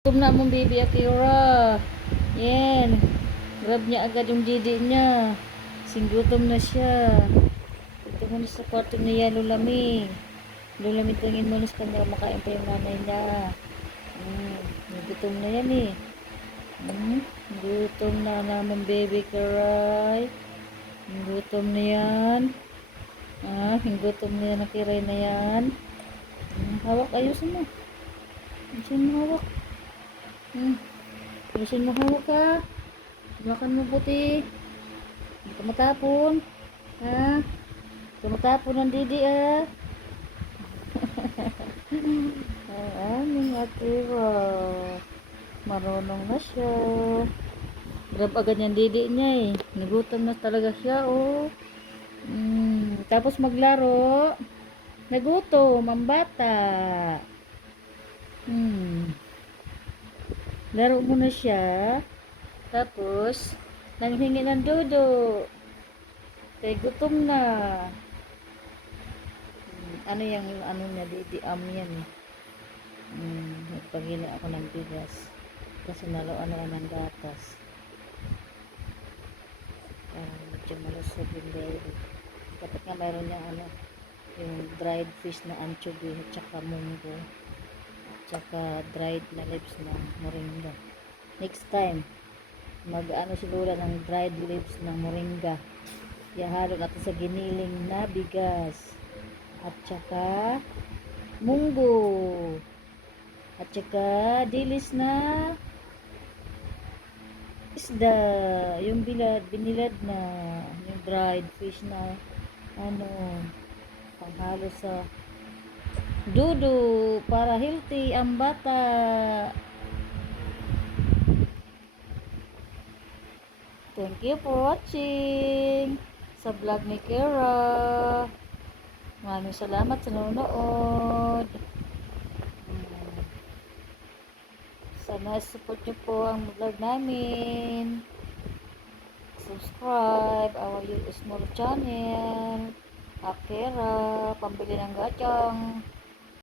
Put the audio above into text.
Gutom na mong baby Akira. Yan. Grab niya agad yung didi niya. Singgutom na siya. Ito mo na sa kwarto niya, Lulami. Lulami, tingin mo na sa kanya. Makain pa yung nanay niya. Gutom na yan eh. Gutom na naman baby Kiray. Gutom na yan. Gutom na yan ang Kiray na yan. Hawak, ayusin mo. Ayusin mo hawak. Ayusin mo hawak ka. Makan mo puti. Hindi ka matapon. Hindi ka matapon ang didi aming Akira. Marunong na siya. Grab agad yung didi niya eh. Nagutom na talaga siya Tapos maglaro. Nagutom ang bata. Laro muna siya. Tapos nanghingi ng dudo. Kaya gutom na. Ano yung ano niya, didiam yan eh. Nagpagila ako ng bigas. Kasi naluan na ng gatas. Medyo malusog yung baby. Dapat nga mayroon niya yung dried fish na anchovy at saka munggo. Tsaka dried na leaves ng moringa. Next time, mag-ano si Lola ng dried leaves ng moringa. Ihalo natin sa giniling na bigas. At tsaka munggo. At tsaka dilis na isda. Yung binilad na yung dried fish na panghalo sa dudu para healthy ang bata. Thank you for watching sa vlog ni Kira. Maraming salamat sa nanonood. Sana support nyo po ang vlog namin. Subscribe our small channel. Akira, pambili ng gachang.